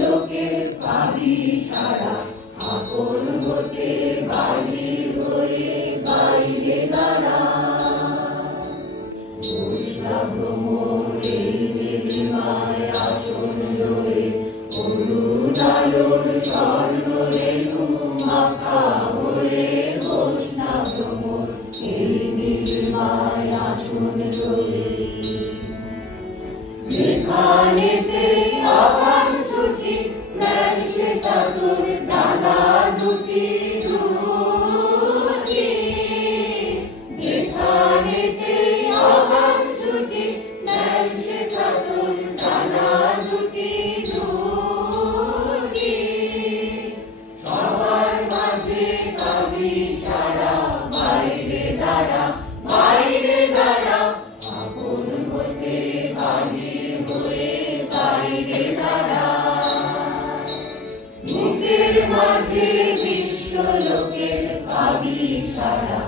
লোকের পাবি সারা, আপন হতে বাহির হয়ে বাইরে দাঁড়া। ভ্রমরে নীলিমায় আসন লয়ে, অরুণালোর স্বর্ণ রেণু মাখা হয়ে ঘোষণা ভ্রমর এই নীলিমায় আসন লয়ে। যেখানেতে আকাশ ছুটি দেয় সেটা তোর ডানা দুটি দুটি, যেখানেতে আকাশ ছুটি দেয় সেটা তোর ডানা দুটি দুটি। সবার মাঝে পাবি সারা, বাইরে দাঁড়া বাইরে দাঁড়া, আপন হতে বাহির হয়ে বাইরে দাঁড়া। বুকের মাঝে বিশ্ব লোকের পাবি সারা।